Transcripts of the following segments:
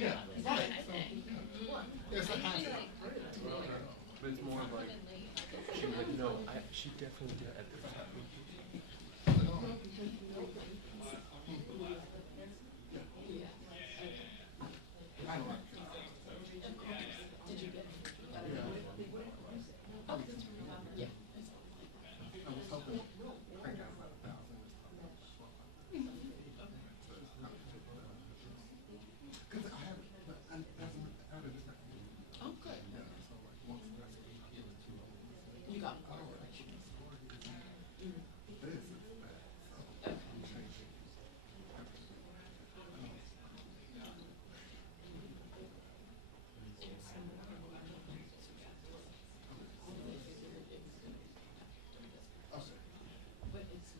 Yeah, Is right. that So, okay? yeah. It's a I habit. usually like heard of it. But it's more of like, she was like, no, she definitely did at the time. I don't like it. Did you get Yeah. Oh, that's yeah. I was hoping I got about 1,000 this time. Because I have, but I have a different view. Oh, good. Yeah, so like once the rest of the time, You got I more don't like information. this is bad. So I'm changing. Okay. But it's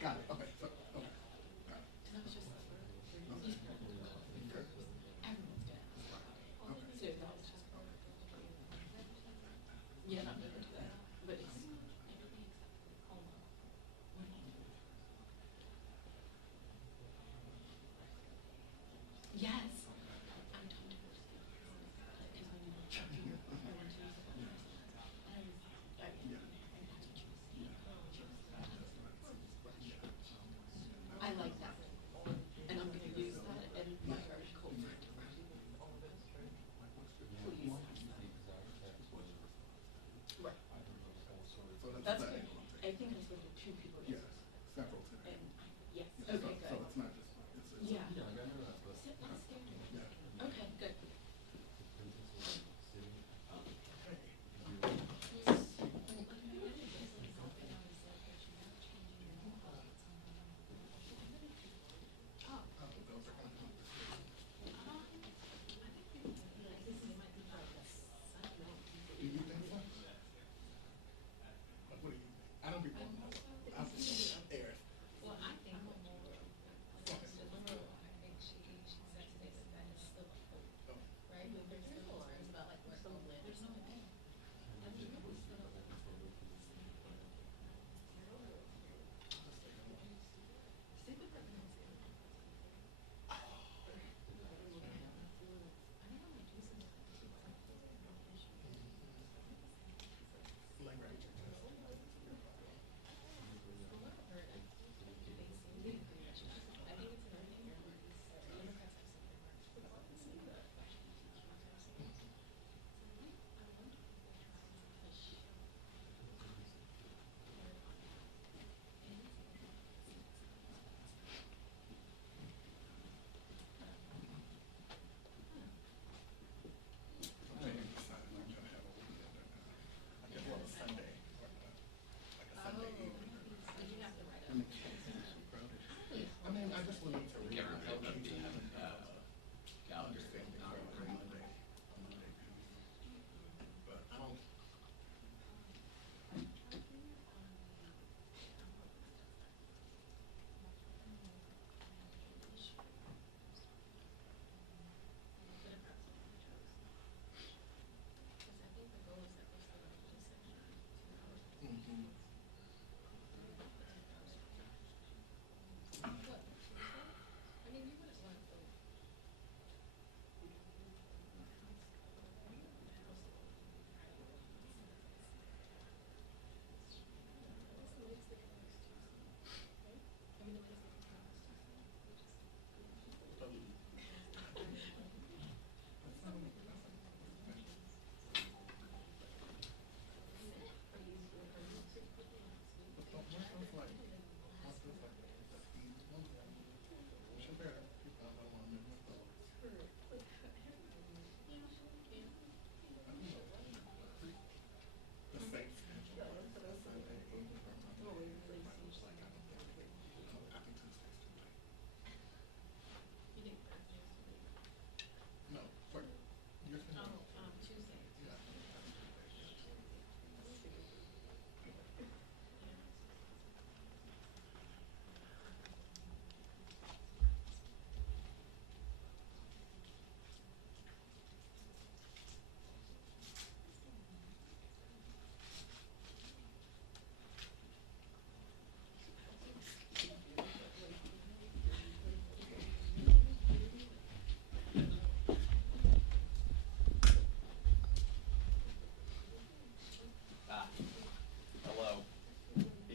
Got it. Okay. So, okay. Got it. that was just Okay. Good. everyone's gonna ask about it. So that was just yeah, not gonna do that. But it's yes. I don't do it. Because when you're charging your phone, I want to use it. Yeah. I like that. And I'm gonna use that in my article for tomorrow. Please. Right. So That's the good. angle I'm I taking. think I spoke to 2 people Yes. yesterday. Several today. And yes. So, Okay, so good. it's not just it's Yeah. Yeah, I got her that, but. Sit, let's stay. Yeah. Okay, good. Oh, those are kind of Do you think so? What do you think? I don't be one. I think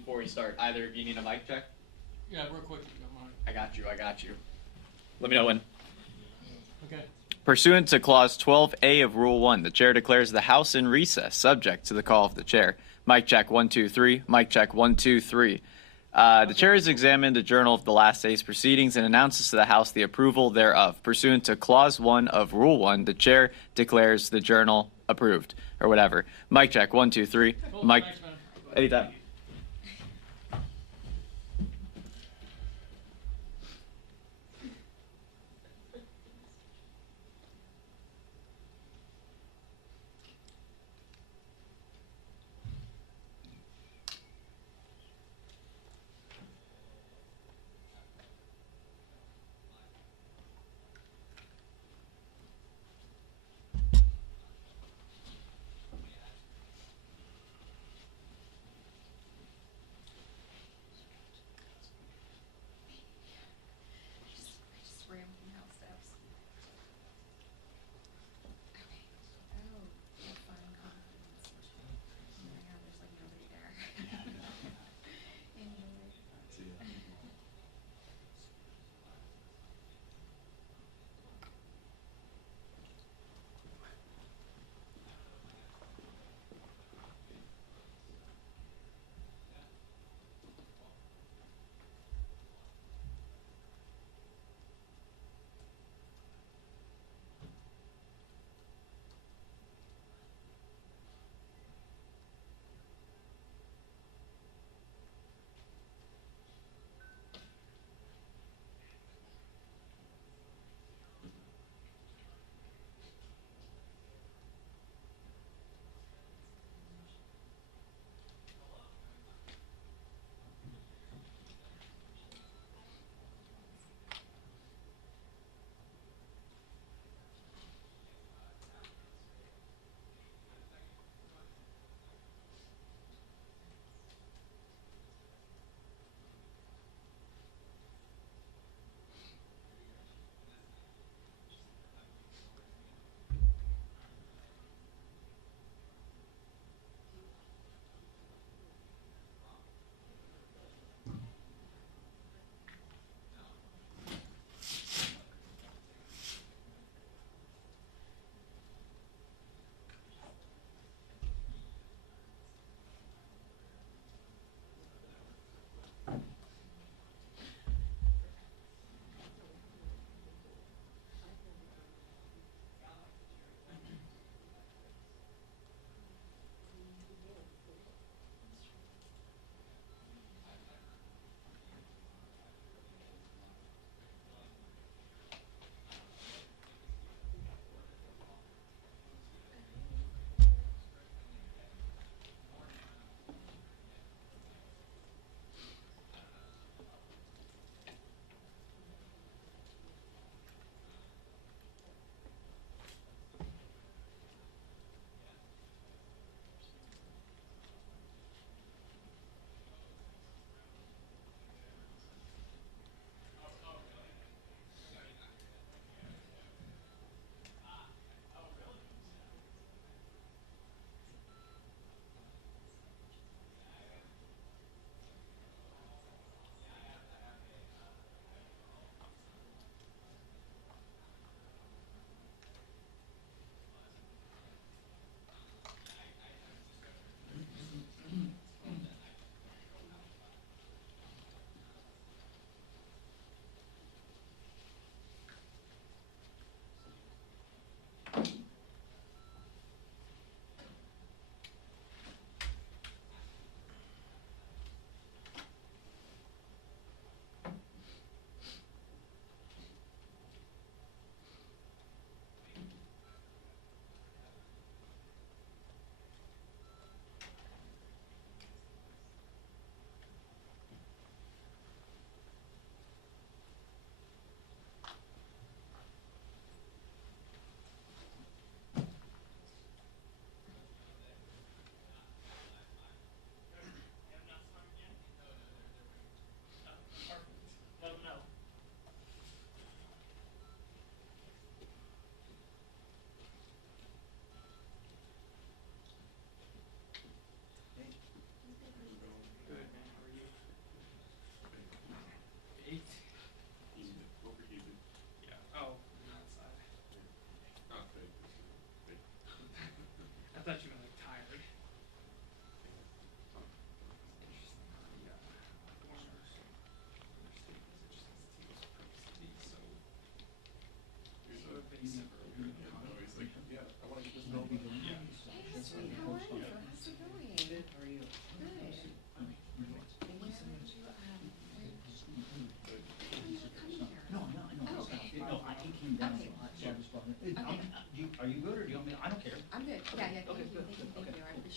before we start. Either of you need a mic check? Yeah, real quick, if you don't mind. I got you. Let me know when. Okay. Pursuant to Clause 12A of Rule 1, the chair declares the House in recess, subject to the call of the chair. Mic check 1, 2, 3. Mic check 1, 2, 3. The chair has examined the journal of the last day's proceedings and announces to the House the approval thereof. Pursuant to Clause 1 of Rule 1, the chair declares the journal approved, or whatever. Mic check 1, 2, 3. Cool. Mic. Thanks, man. Anytime.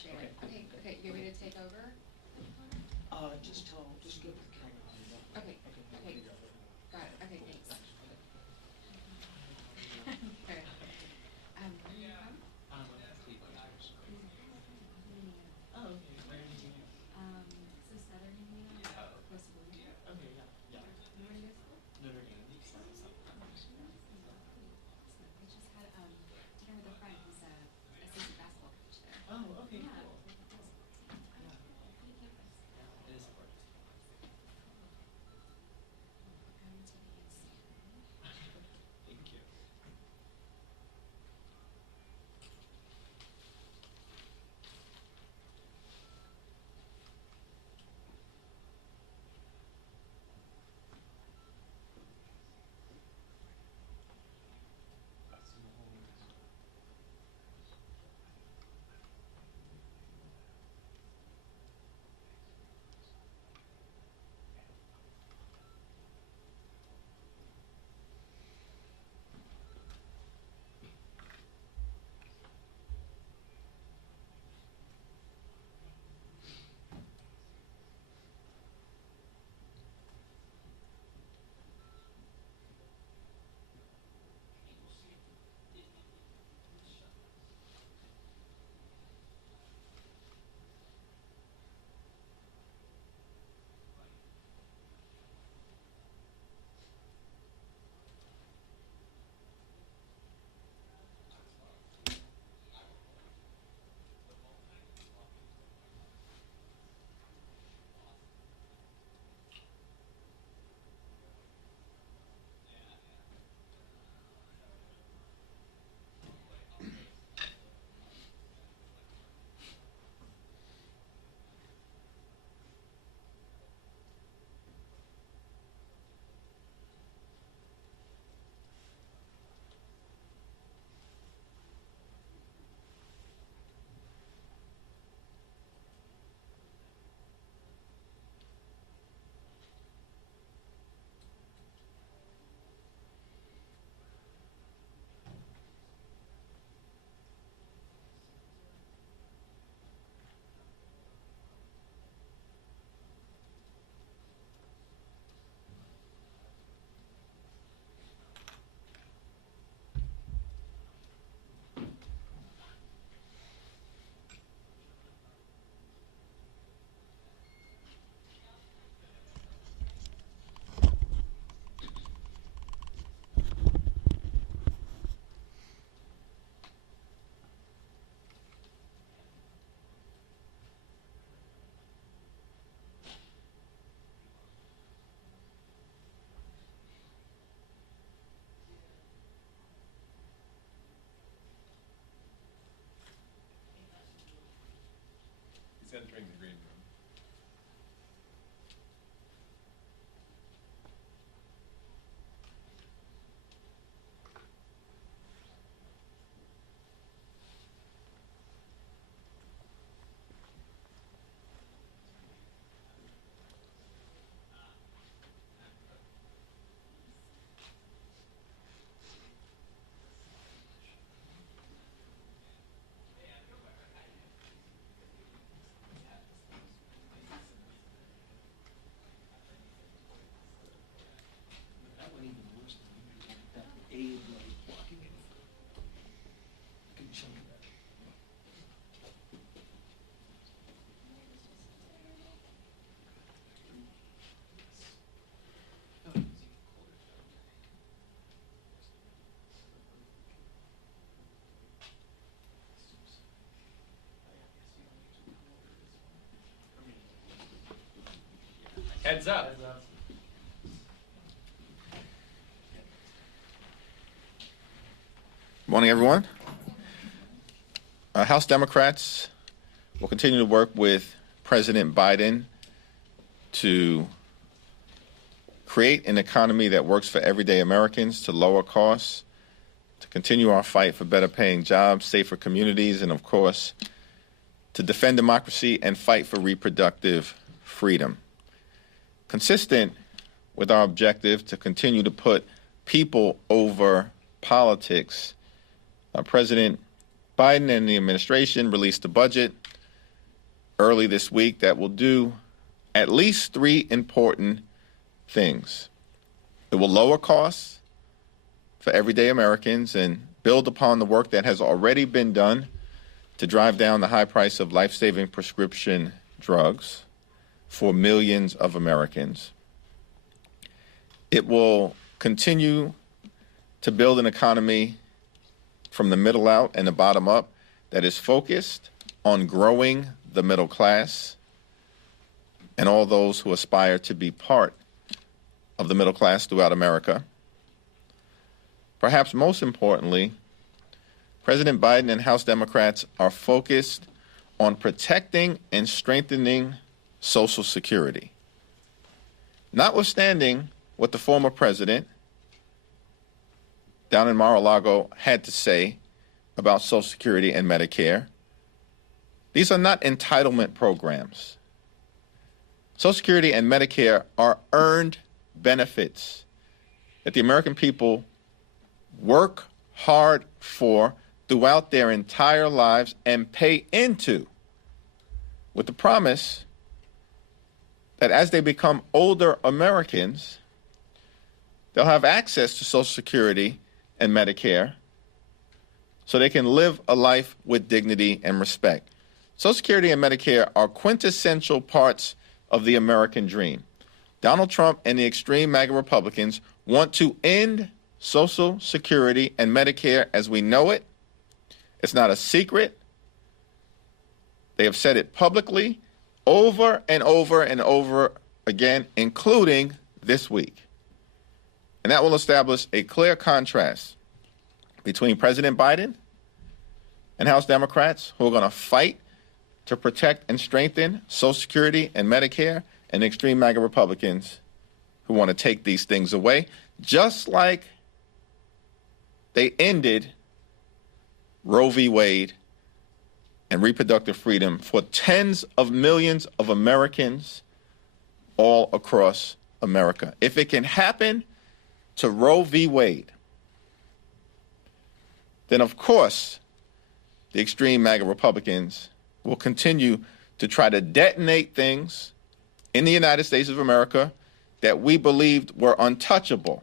chair. Okay, you want me to take over? Just give the camera. Okay, got it, okay, thanks. Okay. Where are you from? Oh, okay. Where did you? So Southern Indiana, close to Bloomington. Okay, yeah. You were in your school? Notre Dame. I just had, dinner with a friend who's a assistant basketball coach there. Oh, okay, Yeah. cool. Yeah. Pretty campus. Yeah, it is important. Going to be in Thank you. He's entering the green room. That went even worse than that aid like blocking it. Good chunk of that. Heads up. Morning, everyone. House Democrats will continue to work with President Biden to create an economy that works for everyday Americans, to lower costs, to continue our fight for better paying jobs, safer communities, and of course, to defend democracy and fight for reproductive freedom. Consistent with our objective to continue to put people over politics, President Biden and the administration released a budget early this week that will do at least three important things. It will lower costs for everyday Americans and build upon the work that has already been done to drive down the high price of life-saving prescription drugs for millions of Americans. It will continue to build an economy from the middle out and the bottom up that is focused on growing the middle class and all those who aspire to be part of the middle class throughout America. Perhaps most importantly, President Biden and House Democrats are focused on protecting and strengthening Social Security. Notwithstanding what the former president down in Mar-a-Lago had to say about Social Security and Medicare, these are not entitlement programs. Social Security and Medicare are earned benefits that the American people work hard for throughout their entire lives and pay into, with the promise that as they become older Americans, they'll have access to Social Security and Medicare so they can live a life with dignity and respect. Social Security and Medicare are quintessential parts of the American dream. Donald Trump and the extreme MAGA Republicans want to end Social Security and Medicare as we know it. It's not a secret. They have said it publicly over and over and over again, including this week. And that will establish a clear contrast between President Biden and House Democrats, who are going to fight to protect and strengthen Social Security and Medicare, and extreme MAGA Republicans who want to take these things away, just like they ended Roe v. Wade and reproductive freedom for tens of millions of Americans all across America. If it can happen to Roe v. Wade, then of course the extreme MAGA Republicans will continue to try to detonate things in the United States of America that we believed were untouchable.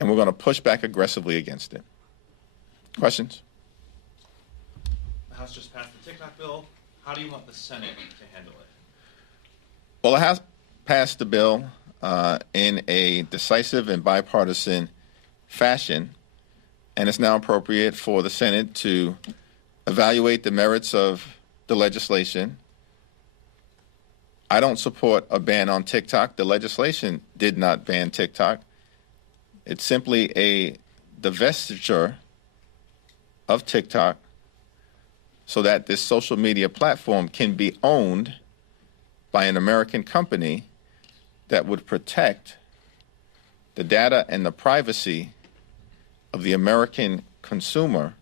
And we're going to push back aggressively against it. Questions? The House just passed the TikTok bill. How do you want the Senate to handle it? Well, the House passed the bill in a decisive and bipartisan fashion, and it's now appropriate for the Senate to evaluate the merits of the legislation. I don't support a ban on TikTok. The legislation did not ban TikTok. It's simply a divestiture of TikTok so that this social media platform can be owned by an American company that would protect the data and the privacy of the American consumer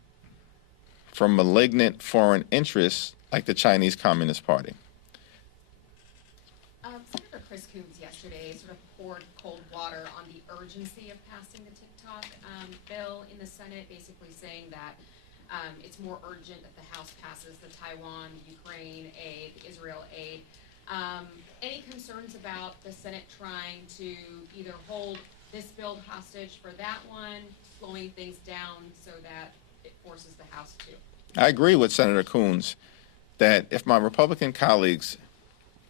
from malignant foreign interests like the Chinese Communist Party. Senator Chris Coons yesterday sort of poured cold water on the urgency of passing the TikTok bill in the Senate, basically saying that it's more urgent that the House passes the Taiwan, Ukraine aid, Israel aid. Any concerns about the Senate trying to either hold this bill hostage for that one, slowing things down so that it forces the House to? I agree with Senator Coons that if my Republican colleagues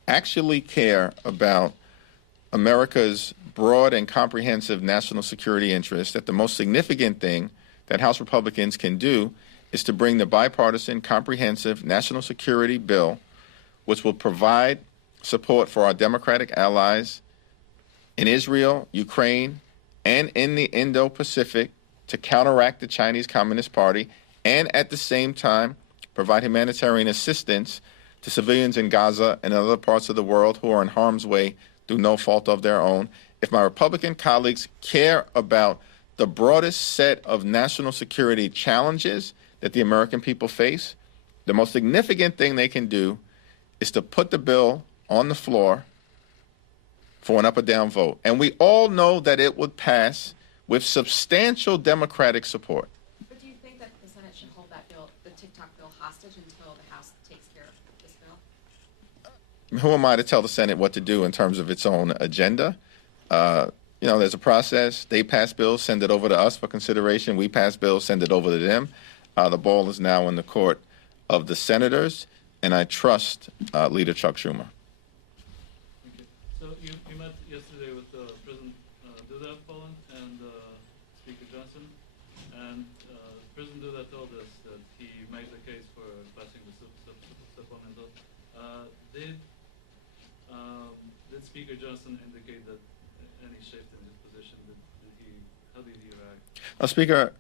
actually care about America's broad and comprehensive national security interests, that the most significant thing that House Republicans can do is to bring the bipartisan, comprehensive national security bill, which will provide support for our democratic allies in Israel, Ukraine, and in the Indo-Pacific to counteract the Chinese Communist Party, and at the same time provide humanitarian assistance to civilians in Gaza and other parts of the world who are in harm's way through no fault of their own. If my Republican colleagues care about the broadest set of national security challenges that the American people face, the most significant thing they can do is to put the bill on the floor for an up or down vote. And we all know that it would pass with substantial Democratic support. But do you think that the Senate should hold that bill, the TikTok bill, hostage until the House takes care of who am I to tell the Senate what to do in terms of its own agenda? There's a process. They pass bills, send it over to us for consideration. We pass bills, send it over to them. The ball is now in the court of the senators, and I trust Leader Chuck Schumer. Thank you. So you met yesterday with President Duda of Poland and Speaker Johnson, and President Duda told us that he made the case for passing the supplemental. Did Speaker Johnson indicate that any shift in his position? How did he react? Speaker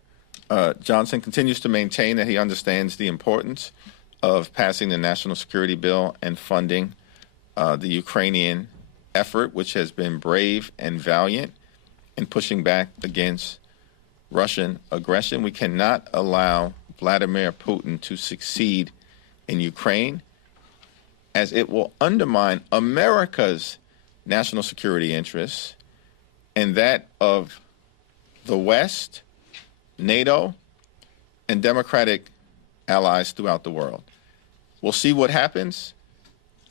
Johnson continues to maintain that he understands the importance of passing the national security bill and funding the Ukrainian effort, which has been brave and valiant in pushing back against Russian aggression. We cannot allow Vladimir Putin to succeed in Ukraine, as it will undermine America's national security interests and that of the West, NATO, and democratic allies throughout the world. We'll see what happens.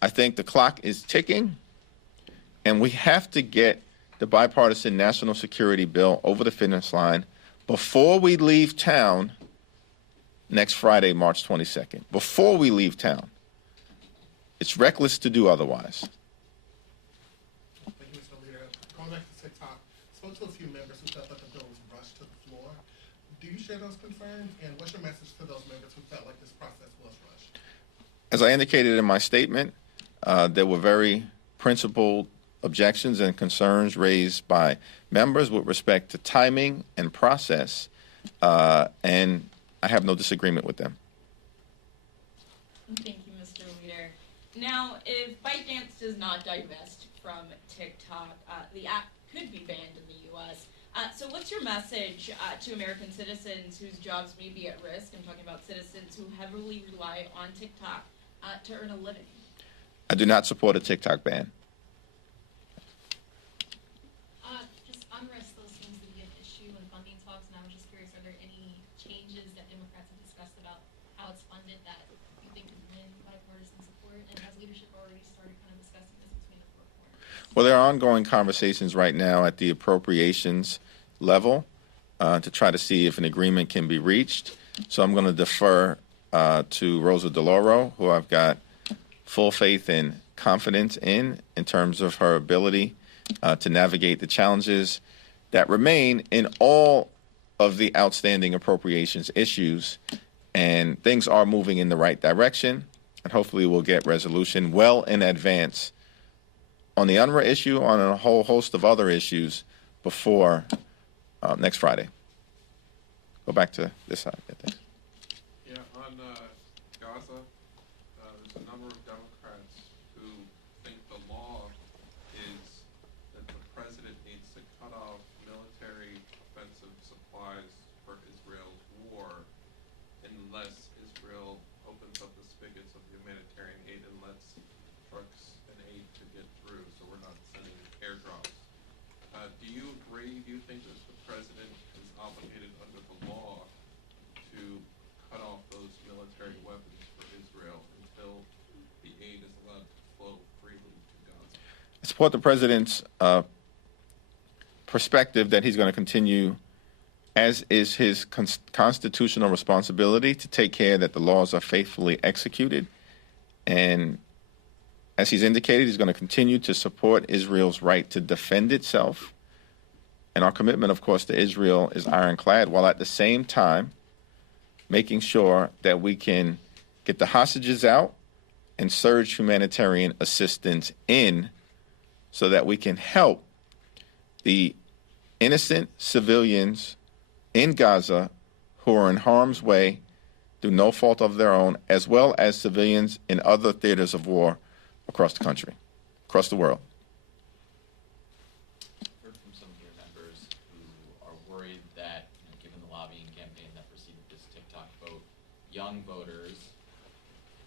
I think the clock is ticking, and we have to get the bipartisan national security bill over the finish line before we leave town next Friday, March 22nd. Before we leave town. It's reckless to do otherwise. Thank you, Mr. Leader. Going back to TikTok, spoke to a few members who felt that the bill was rushed to the floor. Do you share those concerns, and what's your message to those members who felt like this process was rushed? As I indicated in my statement, there were very principled objections and concerns raised by members with respect to timing and process, and I have no disagreement with them. Thank you, Mr. Leader. Now, if ByteDance does not divest from TikTok, the app could be banned in the U.S. So what's your message to American citizens whose jobs may be at risk? I'm talking about citizens who heavily rely on TikTok to earn a living. I do not support a TikTok ban. Just unrest still seems to be an issue in funding talks, and I was just curious, are there any changes that Democrats have discussed about how it's funded that you think could win bipartisan support? And has leadership already started kind of discussing this between the four corners? Well, there are ongoing conversations right now at the appropriations level to try to see if an agreement can be reached. So I'm going to defer to Rosa DeLauro, who I've got full faith and confidence in terms of her ability to navigate the challenges that remain in all of the outstanding appropriations issues. And things are moving in the right direction, and hopefully we'll get resolution well in advance on the UNRWA issue, on a whole host of other issues before next Friday. Go back to this side. Thanks. Yeah, on Gaza, there's a number of Democrats who think the law is that the president needs to cut off military offensive supplies for Israel's war unless Israel opens up the spigots of humanitarian aid and lets trucks and aid to get through, so we're not sending airdrops. Do you agree? Do you think that the president is obligated under the law to cut off those military weapons for Israel until the aid is allowed to flow freely to Gaza? I support the president's perspective that he's going to continue, as is his constitutional responsibility, to take care that the laws are faithfully executed. And as he's indicated, he's going to continue to support Israel's right to defend itself. And our commitment, of course, to Israel is ironclad, while at the same time making sure that we can get the hostages out and surge humanitarian assistance in so that we can help the innocent civilians in Gaza who are in harm's way through no fault of their own, as well as civilians in other theaters of war across the country, across the world. Heard from some of your members who are worried that, given the lobbying campaign that preceded this TikTok vote, young voters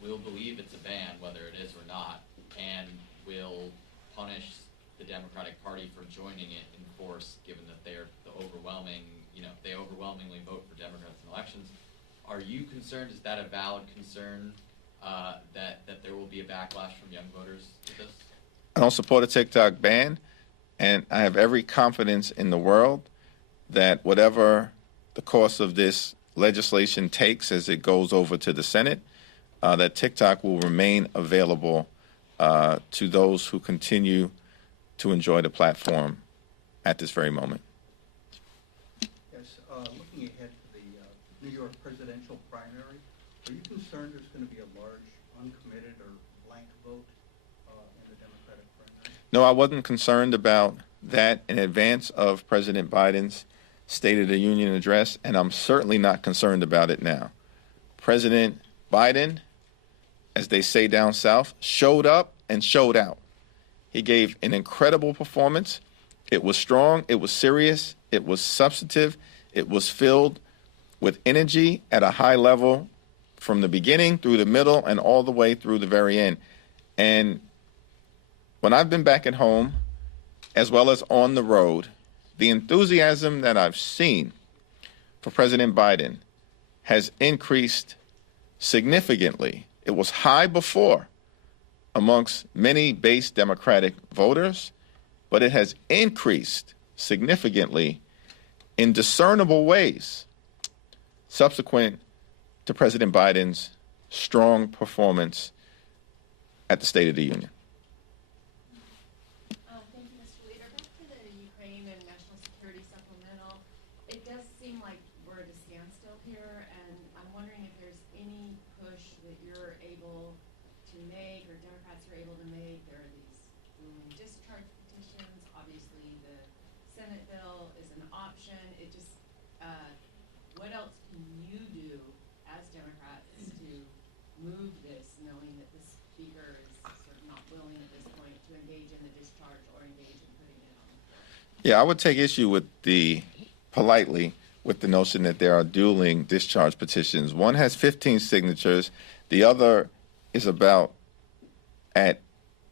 will believe it's a ban, whether it is or not, and will punish the Democratic Party for joining it in force, given that they're the overwhelming, they overwhelmingly vote for Democrats in elections. Are you concerned? Is that a valid concern that there will be a backlash from young voters to this? I don't support a TikTok ban, and I have every confidence in the world that whatever the course of this legislation takes as it goes over to the Senate, that TikTok will remain available to those who continue to enjoy the platform at this very moment. Yes, looking ahead to the New York presidential primary, are you concerned there's going to be a large uncommitted or blank vote in the Democratic primary? No, I wasn't concerned about that in advance of President Biden's State of the Union address, and I'm certainly not concerned about it now. President Biden, as they say down south, showed up and showed out. He gave an incredible performance. It was strong, it was serious, it was substantive, it was filled with energy at a high level from the beginning through the middle and all the way through the very end. And when I've been back at home, as well as on the road, the enthusiasm that I've seen for President Biden has increased significantly. It was high before amongst many base Democratic voters, but it has increased significantly in discernible ways subsequent to President Biden's strong performance at the State of the Union. Thank you, Mr. Leader. Back to the Ukraine and national security supplemental, it does seem like we're at a standstill here, and I'm wondering if there's any push that you're able to make or Democrats are able to make. There are these discharge petitions. Obviously, the Senate bill is an option. It just, what else can you do as Democrats to move this, knowing that the Speaker is sort of not willing at this point to engage in the discharge or engage in putting it on the floor? Yeah, I would take issue with politely, with the notion that there are dueling discharge petitions. One has 15 signatures, the other is about at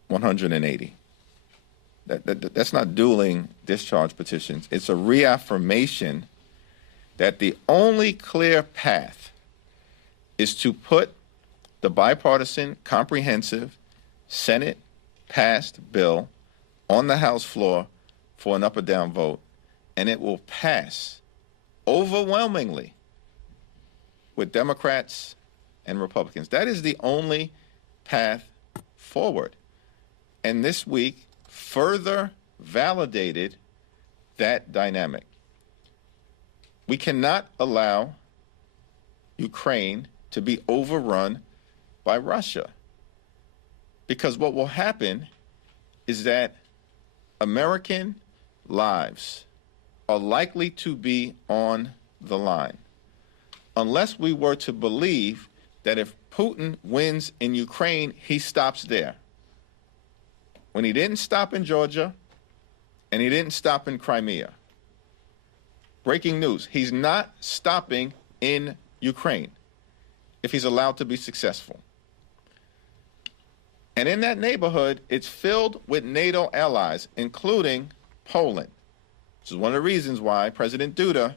180. That's not dueling discharge petitions. It's a reaffirmation that the only clear path is to put the bipartisan, comprehensive, Senate-passed bill on the House floor for an up or down vote, and it will pass overwhelmingly with Democrats and Republicans. That is the only path forward. And this week further validated that dynamic. We cannot allow Ukraine to be overrun by Russia, because what will happen is that American lives are likely to be on the line unless we were to believe that if Putin wins in Ukraine, he stops there. When he didn't stop in Georgia and he didn't stop in Crimea. Breaking news, he's not stopping in Ukraine if he's allowed to be successful. And in that neighborhood, it's filled with NATO allies, including Poland, which is one of the reasons why President Duda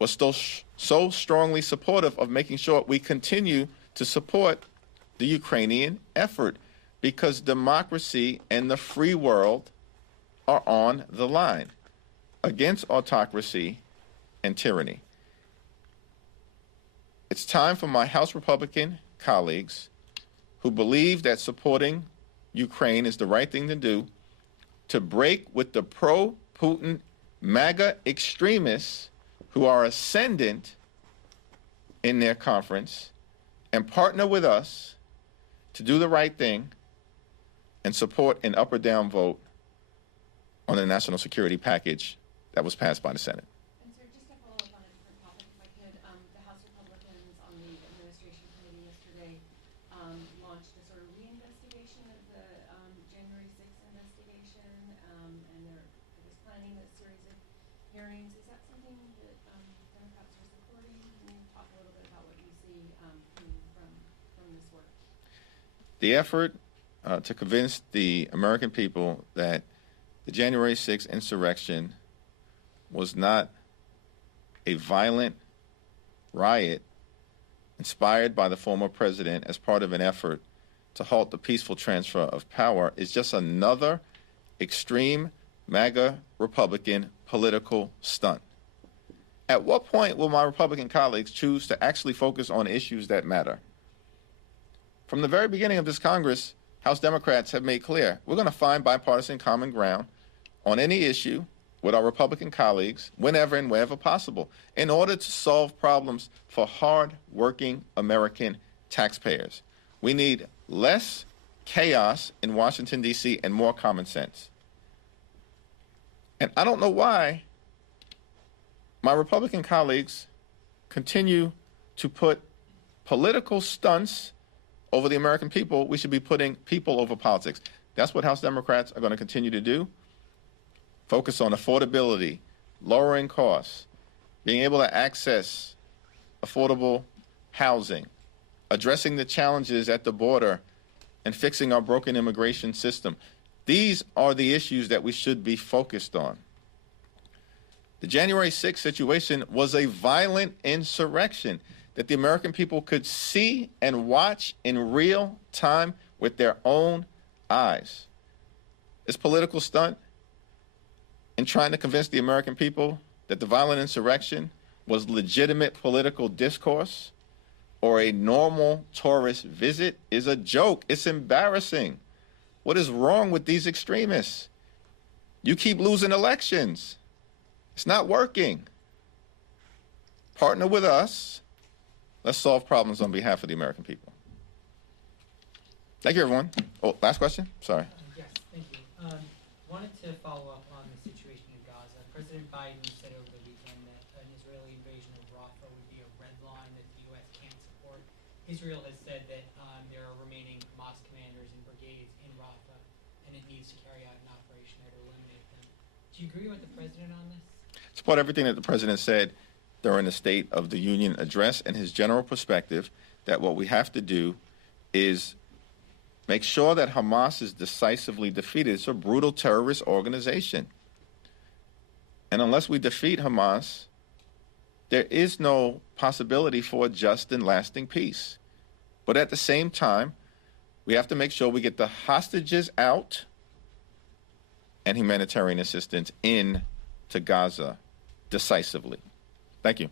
was still so strongly supportive of making sure we continue to support the Ukrainian effort, because democracy and the free world are on the line against autocracy and tyranny. It's time for my House Republican colleagues who believe that supporting Ukraine is the right thing to do to break with the pro-Putin MAGA extremists who are ascendant in their conference and partner with us to do the right thing and support an up or down vote on the national security package that was passed by the Senate. And sir, just to follow up on a different topic, if I could, the House Republicans on the administration committee yesterday launched a sort of reinvestigation of the January 6th investigation, and they're planning a series of hearings. Is that something that Democrats are supporting? Can you talk a little bit about what you see coming from this work? The effort to convince the American people that the January 6th insurrection was not a violent riot inspired by the former president as part of an effort to halt the peaceful transfer of power, is just another extreme MAGA Republican political stunt. At what point will my Republican colleagues choose to actually focus on issues that matter? From the very beginning of this Congress, House Democrats have made clear we're going to find bipartisan common ground on any issue with our Republican colleagues whenever and wherever possible in order to solve problems for hard-working American taxpayers. We need less chaos in Washington, D.C., and more common sense. And I don't know why my Republican colleagues continue to put political stunts over the American people. We should be putting people over politics. That's what House Democrats are going to continue to do. Focus on affordability, lowering costs, being able to access affordable housing, addressing the challenges at the border, and fixing our broken immigration system. These are the issues that we should be focused on. The January 6th situation was a violent insurrection that the American people could see and watch in real time with their own eyes. This political stunt in trying to convince the American people that the violent insurrection was legitimate political discourse or a normal tourist visit is a joke. It's embarrassing. What is wrong with these extremists? You keep losing elections. It's not working. Partner with us. Let's solve problems on behalf of the American people. Thank you, everyone. Oh, last question? Sorry. Yes, thank you. Wanted to follow up on the situation in Gaza. President Biden said over the weekend that an Israeli invasion of Rafah would be a red line that the U.S. can't support. Israel has said that there are remaining Hamas commanders and brigades in Rafah, and it needs to carry out an operation there to eliminate them. Do you agree with the president on this? Support everything that the president said during the State of the Union address and his general perspective that what we have to do is make sure that Hamas is decisively defeated. It's a brutal terrorist organization. And unless we defeat Hamas, there is no possibility for a just and lasting peace. But at the same time, we have to make sure we get the hostages out and humanitarian assistance in to Gaza decisively. Thank you.